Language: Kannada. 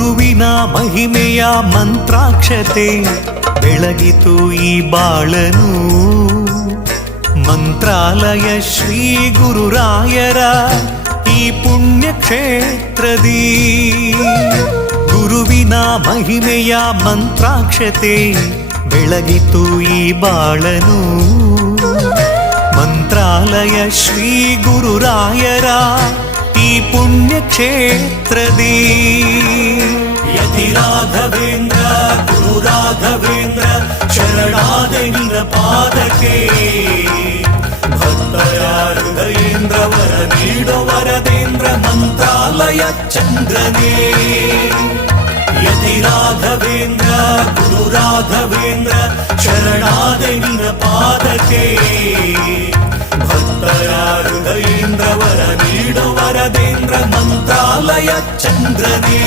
ಗುರುವಿನ ಮಹಿಮೆಯ ಮಂತ್ರಾಕ್ಷತೆ ಬೆಳಗಿತು ಈ ಬಾಳನು. ಮಂತ್ರಾಲಯ ಶ್ರೀ ಗುರುರಾಯರ ಈ ಪುಣ್ಯ ಕ್ಷೇತ್ರದಿ ಗುರುವಿನ ಮಹಿಮೆಯ ಮಂತ್ರಾಕ್ಷತೆ ಬೆಳಗಿತು ಈ ಬಾಳನು. ಮಂತ್ರಾಲಯ ಶ್ರೀ ಗುರುರಾಯರ ಈ ಪುಣ್ಯ ಕ್ಷೇತ್ರದಿ ಯತಿ ರಾಘವೇಂದ್ರ ಗುರು ರಾಘವೇಂದ್ರ ಶರಣಾದೆ ನಿನ್ನ ಪಾದಕ್ಕೆ. ಭಕ್ತರ ಹೃದಯೇಂದ್ರ ವರ ನೀಡೋ ವರದೇಂದ್ರ ಮಂತ್ರಾಲಯ ಚಂದ್ರನೇ. ಯತಿ ರಾಘವೇಂದ್ರ ಗುರು ರಾಘವೇಂದ್ರ ಶರಣಾದೆ ನಿನ್ನ ಪಾದಕ್ಕೆ. ಭಕ್ತರ ಹೃದಯೇಂದ್ರ ವರ ನೀಡೋ ವರದೇಂದ್ರ ಮಂತ್ರಾಲಯ ಚಂದ್ರನೇ.